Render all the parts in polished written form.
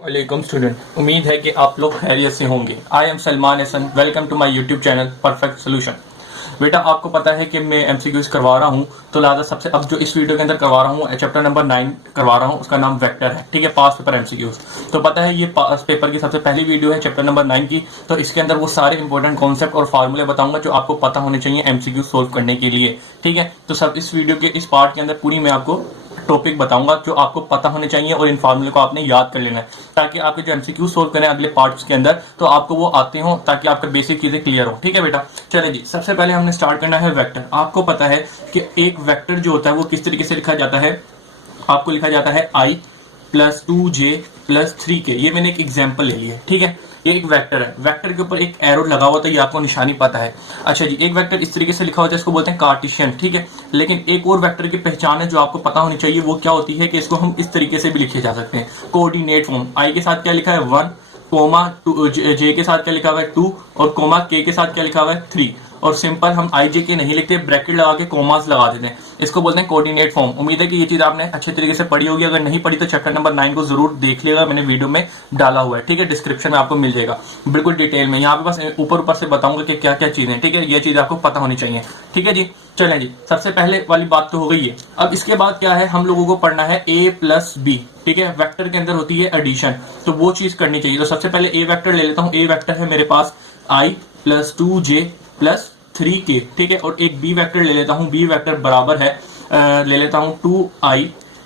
वालेकुम स्टूडेंट, उम्मीद है कि आप लोग खैरियत से होंगे। I am Salman Hasan, welcome to my YouTube channel perfect solution. बेटा आपको पता है कि मैं एमसीक्यूज करवा रहा हूं, तो लिहाजा सबसे अब जो इस वीडियो के अंदर करवा रहा हूं चैप्टर नंबर 9 करवा रहा हूं, उसका नाम वेक्टर है। ठीक है, पास पेपर एमसीक्यूज। तो पता है ये पास पेपर की सबसे पहली वीडियो है चैप्टर नंबर 9 की। तो इसके अंदर वो सारे इंपॉर्टेंट कॉन्सेप्ट और फार्मूले बताऊंगा जो आपको पता होने चाहिए एमसीक्यू सोल्व करने के लिए। ठीक है, तो सब इस वीडियो के इस पार्ट के अंदर पूरी मैं आपको टॉपिक बताऊंगा जो आपको पता होने चाहिए और इन फार्मूले को आपने याद कर लेना है, ताकि आपके जो एमसीक्यू सोल्व करें अगले पार्ट्स के अंदर तो आपको वो आते हो, ताकि आपका बेसिक चीजें क्लियर हो। ठीक है बेटा, चले जी, सबसे पहले हमने स्टार्ट करना है वेक्टर। आपको पता है कि एक वेक्टर जो होता है वो किस तरीके से लिखा जाता है। आपको लिखा जाता है i plus 2j plus 3k। ये मैंने एक एग्जाम्पल ले लिया है। ठीक है, ये एक वेक्टर है, वेक्टर के ऊपर एक एरो लगा हुआ था, ये आपको निशानी पता है। अच्छा जी, एक वेक्टर इस तरीके से लिखा होता है, इसको बोलते हैं कार्टेशियन। ठीक है, लेकिन एक और वेक्टर की पहचान है जो आपको पता होनी चाहिए, वो क्या होती है कि इसको हम इस तरीके से भी लिखे जा सकते हैं, कोऑर्डिनेट फॉर्म। आई के साथ क्या लिखा है 1, कोमा जे के साथ क्या लिखा हुआ है 2, और कोमा के साथ क्या लिखा हुआ है 3। और सिंपल हम आई जे के नहीं लिखते, ब्रैकेट लगा के कोमास लगा देते हैं, इसको बोलते हैं कोऑर्डिनेट फॉर्म। उम्मीद है कि ये चीज आपने अच्छे तरीके से पढ़ी होगी। अगर नहीं पढ़ी तो चैप्टर नंबर 9 को जरूर देख लिएगा, मैंने वीडियो में डाला हुआ है। ठीक है, डिस्क्रिप्शन में आपको मिल जाएगा बिल्कुल डिटेल में। यहाँ पे बस ऊपर से बताऊंगा कि क्या क्या चीजें। ठीक है, ये चीज आपको पता होनी चाहिए। ठीक है जी, चलें जी, सबसे पहले वाली बात तो हो गई है। अब इसके बाद क्या है, हम लोगों को पढ़ना है a प्लस बी। ठीक है, वेक्टर के अंदर होती है एडिशन, तो वो चीज करनी चाहिए। तो सबसे पहले a वेक्टर ले लेता हूँ। a वेक्टर है मेरे पास i plus 2j plus 3k। ठीक है, और एक बी वेक्टर ले लेता हूँ। बी वेक्टर बराबर है ले लेता हूँ 2i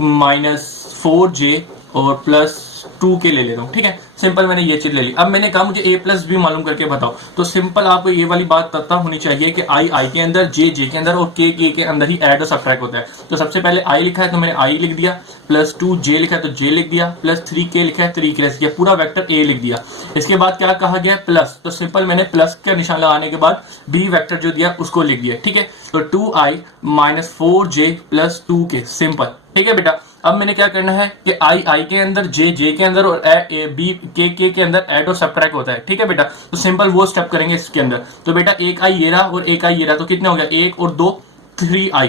माइनस 4j और प्लस 2k ले लेता हूँ। ठीक है, सिंपल मैंने ये चीज ले ली। अब मैंने कहा मुझे a प्लस बी मालूम करके बताओ, तो सिंपल आपको ये वाली बात पता होनी चाहिए कि i के अंदर, j के अंदर और k के अंदर ही ऐड और सब्ट्रैक्ट होता है। तो सबसे पहले i लिखा है तो मैंने i लिख दिया, प्लस 2j लिखा है तो j लिख दिया, प्लस 3k लिखा है 3k लिख दिया, पूरा वेक्टर a लिख दिया। इसके बाद क्या कहा गया प्लस, तो सिंपल मैंने प्लस का निशान लगाने के बाद b वेक्टर जो दिया उसको लिख दिया। ठीक है, तो 2i minus 4j plus 2k, simple. ठीक है बेटा, अब मैंने क्या करना है कि आई के अंदर, जे के अंदर और बी के अंदर ऐड और सब्ट्रैक्ट होता है। ठीक है बेटा, तो सिंपल वो स्टेप करेंगे इसके अंदर। तो बेटा एक आई ये रहा और एक आई ये रहा, तो कितने हो गया 1 और 2 3i।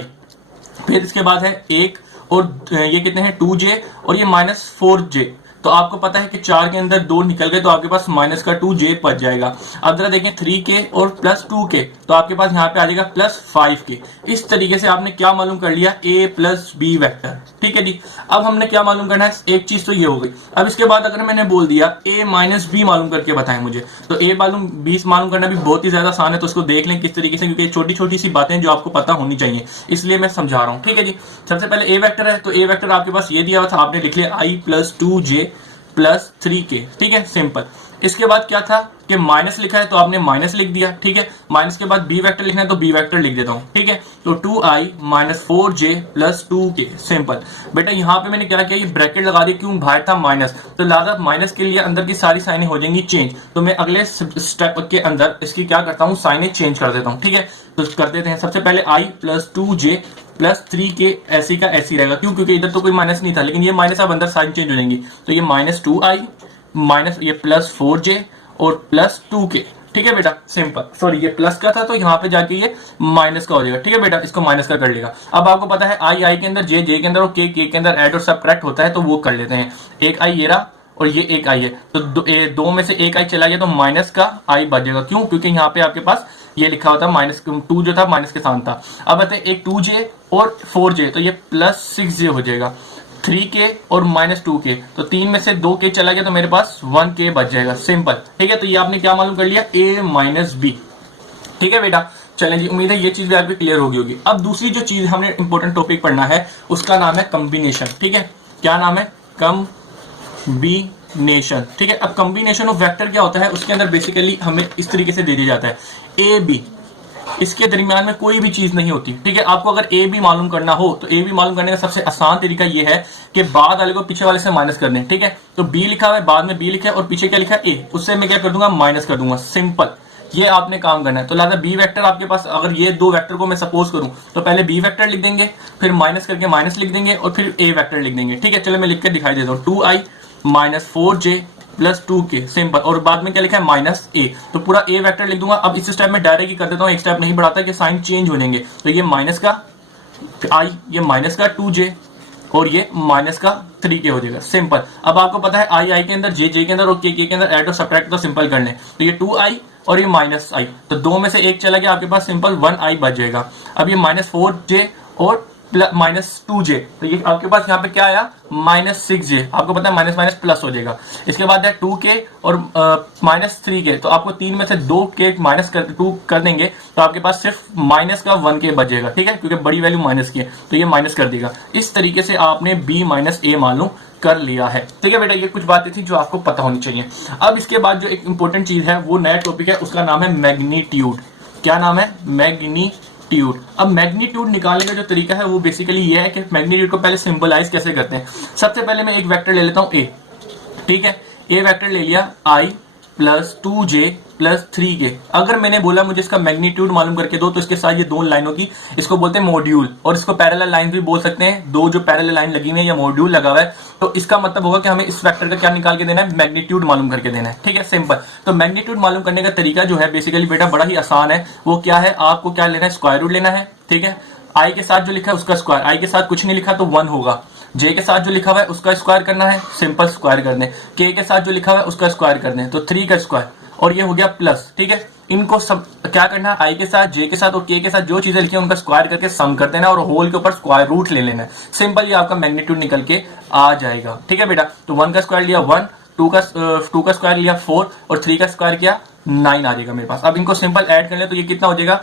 फिर इसके बाद है 1 और ये कितने हैं 2j और ये माइनस 4j। तो आपको पता है कि 4 के अंदर 2 निकल गए तो आपके पास माइनस का 2j बच जाएगा। अब जरा देखें 3k और प्लस 2k, तो आपके पास यहाँ पे आ जाएगा प्लस 5k। इस तरीके से आपने क्या मालूम कर लिया, a प्लस बी वेक्टर। ठीक है जी, अब हमने क्या मालूम करना है, एक चीज तो ये हो गई। अब इसके बाद अगर मैंने बोल दिया a माइनस बी मालूम करके बताएं मुझे, तो a मालूम बी मालूम करना भी बहुत ही ज्यादा आसान है। तो उसको देख लें किस तरीके से, क्योंकि छोटी छोटी सी बातें जो आपको पता होनी चाहिए, इसलिए मैं समझा रहा हूँ। ठीक है जी, सबसे पहले a वेक्टर है, तो a वेक्टर आपके पास ये दिया हुआ था, आपने लिख लिया i plus 2j plus 3k। ठीक है, सिंपल। इसके बाद क्या था कि माइनस लिखा है तो आपने माइनस लिख दिया। ठीक है, माइनस के बाद बी वेक्टर लिखना है तो बी वेक्टर लिख देता हूं। ठीक है, तो 2i minus 4j plus 2k, simple. बेटा यहाँ पे मैंने क्या किया, ये ब्रैकेट लगा दिया, क्यों बाहर था माइनस, तो लिहाजा माइनस के लिए अंदर की सारी साइनें हो जाएंगी चेंज। तो मैं अगले स्टेप के अंदर इसकी क्या करता हूँ, साइनें चेंज कर देता हूँ। ठीक है, तो कर देते हैं। सबसे पहले i plus 2j plus 3k ऐसी का ऐसी रहेगा, क्यों, क्योंकि इधर तो कोई माइनस नहीं था, लेकिन ये माइनस अब अंदर साइन चेंज हो जाएंगी। तो ये माइनस 2i माइनस ये प्लस 4j और प्लस 2k। ठीक है बेटा, सिंपल। सॉरी, ये प्लस का था तो यहाँ पे जाके ये माइनस का हो जाएगा। ठीक है बेटा, इसको माइनस का कर लेगा। अब आपको पता है आई के अंदर, जे के अंदर और के के अंदर ऐड और सब्ट्रैक्ट होता है, तो वो कर लेते हैं। एक आई ये रहा और ये एक आई है, तो दो में से एक आई चला गया तो माइनस का आई बच जाएगा। क्यों, क्योंकि यहाँ पे आपके पास ये लिखा हुआ था माइनस 2 जो था माइनस के साथ था। अब बताए एक 2j और 4j, तो ये प्लस 6j हो जाएगा। 3k और माइनस 2k, तो 3 में से 2k चला गया तो मेरे पास 1k बच जाएगा, सिंपल। ठीक है, तो ये आपने क्या मालूम कर लिया, a माइनस बी। ठीक है बेटा, चलें जी, उम्मीद है ये चीज भी आपकी क्लियर होगी। अब दूसरी जो चीज हमने इंपॉर्टेंट टॉपिक पढ़ना है उसका नाम है कॉम्बिनेशन। ठीक है, क्या नाम है, कॉम्बिनेशन। ठीक है, अब कॉम्बिनेशन ऑफ वेक्टर क्या होता है, उसके अंदर बेसिकली हमें इस तरीके से दे दिया जाता है ए बी, इसके दरमियान में कोई भी चीज नहीं होती। ठीक है, आपको अगर ए बी मालूम करना हो तो ए बी मालूम करने का सबसे आसान तरीका ये है कि बाद वाले को पीछे वाले से माइनस कर दें। ठीक है, तो बी लिखा हुआ है, बाद में बी लिखा है और पीछे क्या लिखा है ए, उससे मैं क्या कर दूंगा, माइनस कर दूंगा, सिंपल। ये आपने काम करना है। तो लिहाजा बी वेक्टर आपके पास, अगर ये दो वेक्टर को मैं सपोज करूं तो पहले बी वेक्टर लिख देंगे, फिर माइनस करके माइनस लिख देंगे और फिर ए वेक्टर लिख देंगे। ठीक है, चलो मैं लिख कर दिखाई देता हूँ, 2i minus 4j plus 2k, simple. और बाद में क्या लिखा है, माइनस a, तो पूरा a वेक्टर लिख दूंगा। अब इस स्टेप में डायरेक्ट ही कर देता हूँ, एक स्टेप नहीं बढ़ाता कि साइन चेंज हो जाएंगे। तो ये माइनस का i, ये माइनस का 2j और ये माइनस का 3k हो जाएगा। सिंपल। अब आपको पता है आई के अंदर, जे के अंदर और के अंदर ऐड और सब्ट्रैक्ट तो सिंपल कर लें, तो ये 2i और ये -i, तो दो में से एक चला गया, आपके पास सिंपल 1i बच जाएगा। अब ये -4j और -2j, तो ये आपके पास यहाँ पे क्या आया -6j, आपको पता है माइनस माइनस प्लस हो जाएगा। इसके बाद है 2k और -3k, तो आपको तीन में से 2k माइनस कर 2 कर देंगे तो आपके पास सिर्फ माइनस का 1k बचेगा, ठीक है, क्योंकि बड़ी वैल्यू माइनस की है तो ये माइनस कर देगा। इस तरीके से आपने b माइनस a मालूम कर लिया है। ठीक है बेटा, ये कुछ बातें थी जो आपको पता होनी चाहिए। अब इसके बाद जो एक इंपॉर्टेंट चीज है वो नया टॉपिक है, उसका नाम है मैग्नीट्यूड। क्या नाम है? मैग्नीट्यूड। अब मैग्नीट्यूड निकालने का जो तरीका है वो बेसिकली ये है कि मैग्नीट्यूड को पहले सिंबलाइज कैसे करते हैं। सबसे पहले मैं एक वेक्टर ले लेता हूं a, ठीक है, a वेक्टर ले लिया i plus 2j plus 3k। अगर मैंने बोला मुझे इसका मैग्नीट्यूड मालूम करके दो, तो इसके साथ ये दो लाइनों की, इसको बोलते हैं मॉड्यूल, और इसको पैरेलल लाइन भी बोल सकते हैं। दो जो पैरेलल लाइन लगी हुई है या मॉड्यूल लगा हुआ है, तो इसका मतलब होगा कि हमें इस वेक्टर का क्या निकाल के देना है, मैग्नीट्यूड मालूम करके देना है। ठीक है, सिंपल। तो मैग्नीट्यूड मालूम करने का तरीका जो है बेसिकली बेटा बड़ा ही आसान है। वो क्या है, आपको क्या लेना है, स्क्वायर रूट लेना है। ठीक है, आई के साथ जो लिखा है उसका स्क्वायर, आई के साथ कुछ नहीं लिखा तो 1 होगा। जे के साथ जो लिखा हुआ है उसका स्क्वायर करना है, सिंपल स्क्वायर कर दें। के साथ जो लिखा हुआ है उसका स्क्वायर कर दें, तो 3 का स्क्वायर, और ये हो गया प्लस। ठीक है, इनको सब क्या करना है, आई के साथ, जे के साथ और के साथ जो चीजें लिखी है उनका स्क्वायर करके सम कर देना और होल के ऊपर स्क्वायर रूट ले लेना है। सिंपल, ये आपका मैग्नीट्यूड निकल के आ जाएगा। ठीक है बेटा, तो 1 का स्क्वायर लिया 1, 2 का स्क्वायर लिया 4 और 3 का स्क्वायर किया 9 आ जाएगा मेरे पास। अब इनको सिंपल ऐड कर ले तो ये कितना हो जाएगा,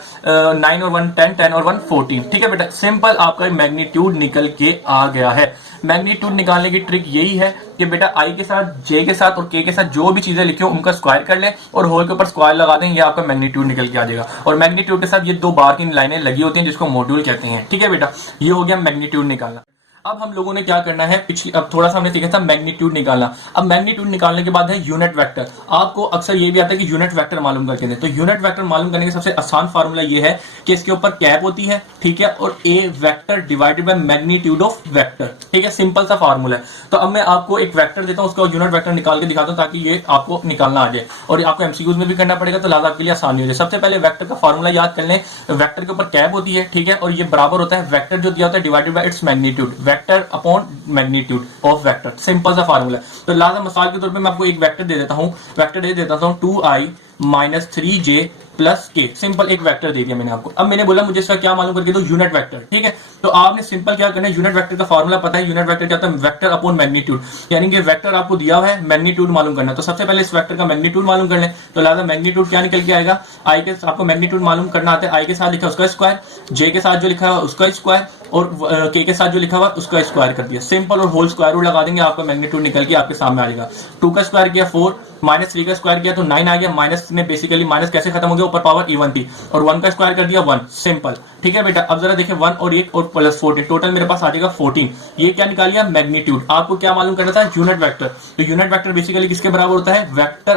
9 और 1 10, 10 और 1 14। ठीक है बेटा, सिंपल आपका मैग्नीट्यूड निकल के आ गया है। मैग्नीट्यूड निकालने की ट्रिक यही है कि बेटा आई के साथ, जे के साथ और के साथ जो भी चीजें लिखी हो उनका स्क्वायर कर ले और होल के ऊपर स्क्वायर लगा दें, ये आपका मैग्नीट्यूड निकल के आ जाएगा। और मैग्नीट्यूड के साथ ये दो बार की लाइनें लगी होती हैं जिसको मॉड्यूल कहते हैं। ठीक है बेटा, ये हो गया मैग्नीट्यूड निकालना। अब हम लोगों ने क्या करना है, अब थोड़ा सा हमने सीखा था मैग्नीट्यूड निकालना। अब मैग्नीट्यूड निकालने के बाद है यूनिट वेक्टर। आपको अक्सर ये भी आता है कि यूनिट वेक्टर मालूम करके दें, तो यूनिट वेक्टर मालूम करने का सबसे आसान फार्मूला ये है कि इसके ऊपर कैप होती है, ठीक है, और a vector divided by magnitude of vector. ठीक है, सिंपल सा फार्मूला है। तो अब मैं आपको एक वेक्टर देता हूं, उसका यूनिट वेक्टर निकाल के दिखाता हूं ताकि ये आपको निकालना आ जाए, और ये आपको एमसीक्यूज में भी करना पड़ेगा, तो लाभ आपके लिए आसानी हो जाए। सबसे पहले वेक्टर का फार्मूला याद कर लें। वेक्टर के ऊपर कैप होती है, ठीक है, और ये बराबर होता है वेक्टर जो दिया होता है divided by its magnitude, vector upon magnitude of vector. Simple सा फार्मूला। तो लाजा मिसाल के तौर पे मैं आपको एक वेक्टर दे देता हूं, वेक्टर दे देता हूं 2i माइनस 3j प्लस के। सिंपल एक वेक्टर दे दिया मैंने आपको। अब मैंने बोला मुझे इसका क्या मालूम करके दो, यूनिट वेक्टर। ठीक है, तो आपने सिंपल क्या करना है, यूनिट वेक्टर का फार्मूला पता है, यूनिट वेक्टर क्या होता है, वेक्टर अपॉन मैग्नीट्यूड, यानी कि वेक्टर आपको दिया हुआ है, मैग्नीट्यूड मालूम करना। तो सबसे पहले इस वेक्टर का मैग्नीट्यूड मालूम कर लें। तो लाजा मैग्नीट्यूड क्या निकल के आएगा, आई के, आपको मैग्नीट्यूड मालूम करना आता है, आई के साथ लिखा उसका स्क्वायर, जे के साथ जो लिखा हुआ उसका स्क्वायर, और के साथ जो लिखा हुआ उसका स्क्वायर कर दिया। सिंपल, और होल स्क्वायर रूट लगा देंगे, आपका मैग्नीट्यूड निकल के आपके सामने आ जाएगा। 2 का स्क्वायर किया 4, माइनस 3 का स्क्वायर किया तो 9 आ गया। माइनस में बेसिकली माइनस कैसे खत्म हो गया, ऊपर पावर इवन थी, और 1 का स्क्वायर कर दिया 1। सिंपल। ठीक है बेटा, अब जरा देखिए 1 और 1 और प्लस 14, टोटल मेरे पास आ जाएगा 14। ये क्या निकाल लिया, मैग्नीट्यूड। आपको क्या मालूम करना था, यूनिट वेक्टर। तो यूनिट वेक्टर बेसिकली किसके बराबर होता है, वेक्टर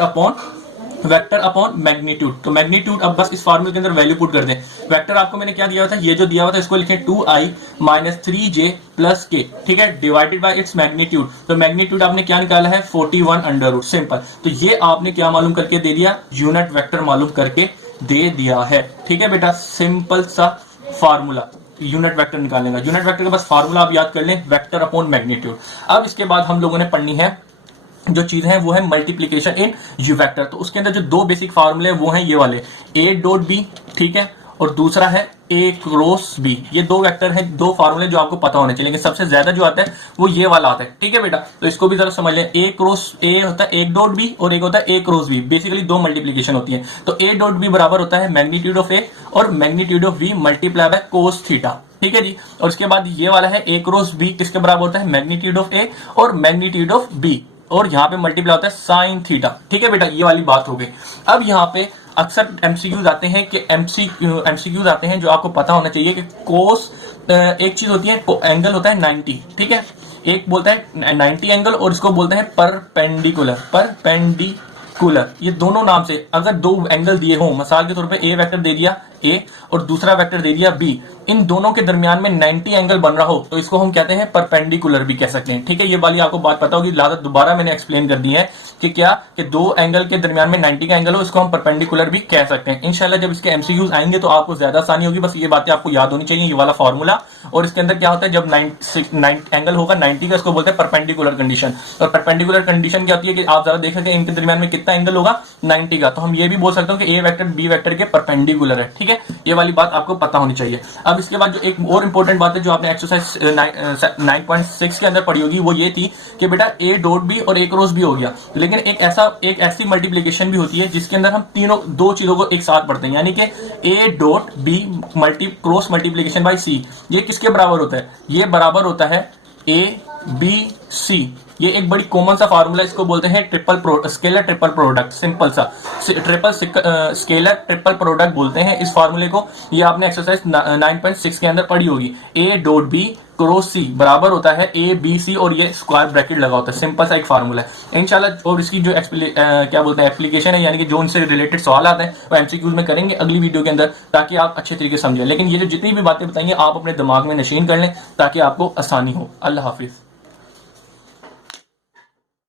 अपॉन मैग्नीट्यूड। तो मैग्नीट्यूड, अब बस इस फार्मूले के अंदर वैल्यू पुट कर दें। वेक्टर आपको मैंने क्या दिया हुआ था, ये जो दिया हुआ था इसको लिखें 2i माइनस 3j प्लस के, ठीक है, डिवाइडेड बाय इट्स मैग्नीट्यूड। तो मैग्नीट्यूड आपने क्या निकाला है, 41 अंडर रूट। सिंपल। तो ये आपने क्या मालूम करके दे दिया, यूनिट वेक्टर मालूम करके दे दिया है। ठीक है बेटा, सिंपल सा फार्मूला यूनिट वेक्टर निकालने का। यूनिट वेक्टर का बस फार्मूला आप याद कर लें, वेक्टर अपॉन मैग्नीट्यूड। अब इसके बाद हम लोगों ने पढ़नी है जो चीज है वो है मल्टीप्लीकेशन इन यू वेक्टर। तो उसके अंदर जो दो बेसिक फार्मूले वो हैं ये वाले, a डॉट b, ठीक है, और दूसरा है a क्रॉस b। ये दो वेक्टर हैं, दो फार्मूले जो आपको पता होने चाहिए, लेकिन सबसे ज्यादा जो आता है वो ये वाला आता है। ठीक है बेटा, तो इसको भी जरा समझ लें। a क्रॉस a होता है एक डॉट b और एक होता है a क्रॉस b। बेसिकली दो मल्टीप्लीकेशन होती है। तो a डॉट b बराबर होता है मैग्नीट्यूड ऑफ a और magnitude of b multiply by cos theta. ठीक है जी, और उसके बाद ये वाला है a क्रॉस b, किसके बराबर होता है, मैग्नीट्यूड ऑफ a और मैग्नीट्यूड ऑफ b, और यहाँ पे मल्टीप्लाई होता है साइन थीटा। ठीक है बेटा, ये वाली बात हो गई। अब यहाँ पे अक्सर एमसीक्यूज आते हैं कि एमसीक्यूज आते हैं जो आपको पता होना चाहिए कि कोस, एक चीज होती है एंगल होता है 90, ठीक है, एक बोलता है 90 एंगल और इसको बोलते हैं परपेंडिकुलर। ये दोनों नाम से अगर दो एंगल दिए हों, मिसाल के तौर पे ए वेक्टर दे दिया ए और दूसरा वेक्टर दे दिया बी, इन दोनों के दरमियान में 90 एंगल बन रहा हो तो इसको हम कहते हैं परपेंडिकुलर भी कह सकते हैं। ठीक है, ये वाली आपको बात पता होगी, लिहाजा दोबारा मैंने एक्सप्लेन कर दी है कि क्या कि दो एंगल के दरमियान में 90 का एंगल हो, इसको हम परपेंडिकुलर भी कह सकते हैं। इंशाल्लाह जब इसके एमसीक्यूज आएंगे तो आपको ज्यादा आसानी होगी। बस ये बातें आपको याद होनी चाहिए, ये वाला फॉर्मूला। और इसके अंदर क्या होता है, जब 90 एंगल होगा 90 का, इसको बोलते हैं परपेंडिकुलर कंडीशन। और परपेंडिकुलर कंडीशन क्या होती है कि आप जरा देख सकते हैं इनके दरमियान में कितना एंगल होगा, 90 का। तो हम ये भी बोल सकते हो कि ए वेक्टर बी वेक्टर के परपेंडिकुलर है। ठीक है, ये वाली बात आपको पता होनी चाहिए। अब इसके बाद जो एक और इंपॉर्टेंट बात है जो आपने एक्सरसाइज 9.6 के अंदर पढ़ी होगी, वो ये थी कि बेटा ए डॉट बी और ए क्रॉस बी हो गया, लेकिन एक ऐसी मल्टीप्लीकेशन भी होती है जिसके अंदर हम दो चीजों को एक साथ पढ़ते हैं, यानी कि A dot B cross multiplication by C. ये किसके बराबर होता है, ये बराबर होता है ए बी सी। ये एक बड़ी कॉमन सा फार्मूला, इसको बोलते हैं स्केलर ट्रिपल प्रोडक्ट। सिंपल सा स्केलर ट्रिपल प्रोडक्ट बोलते हैं इस फार्मूले को। ये आपने एक्सरसाइज 9.6 के अंदर पढ़ी होगी। ए डॉट बी क्रॉस सी बराबर होता है ए बी सी, और ये स्क्वायर ब्रैकेट लगा होता है। सिंपल सा एक फार्मूला है इंशाल्लाह। और इसकी जो क्या बोलते हैं एप्लीकेशन है, यानी कि जो उनसे रिलेटेड सवाल आते हैं वो एमसीक्यूज में करेंगे अगली वीडियो के अंदर, ताकि आप अच्छे तरीके से समझें। लेकिन ये जो जितनी भी बातें बताएंगे आप अपने दिमाग में नशीन कर लें ताकि आपको आसानी हो। अल्लाह हाफिज।